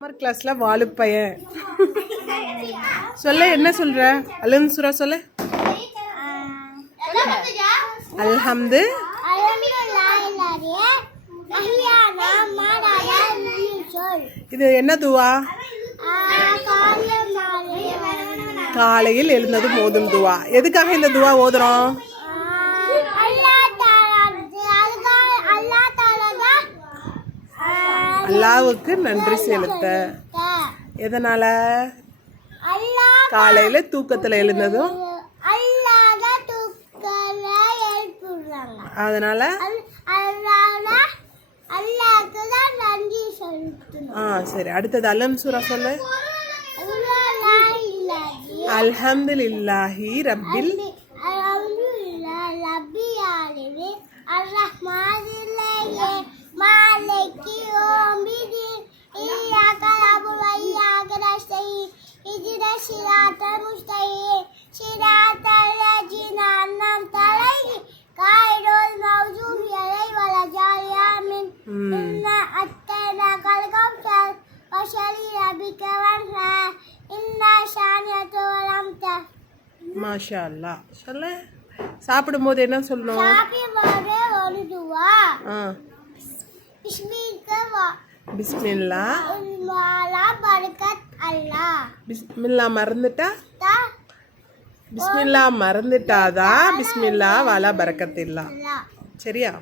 Summer கிளாஸ்ல வாலுப்பையன் சொல்ல என்ன சொல்ற? அலன் சுரா சொல்ல. அல்ஹம்து இது என்ன துவா? காலையில் எழுந்ததும் ஓதும் துவா. எதுக்காக இந்த துவா ஓதுறோம்? அல்லாஹ்வுக்கு நன்றி செலுத்த. எதனால? காலையில தூக்கத்துல எழுந்ததும் அதனால சரி. அடுத்தது அலம் சூரா சொல்லு. அல்ஹம்துலில்லாஹி ரப்பில் மாஷா அல்லாஹ். சொல்ல. சாப்பிடும்போது என்ன சொல்லணும்? பிஸ்மில்லா. பிஸ்மில்லா மறந்துட்டா? பிஸ்மில்லா மறந்துட்டாதான் பிஸ்மில்லா வாலா பரக்கத்தில்லா. சரியா?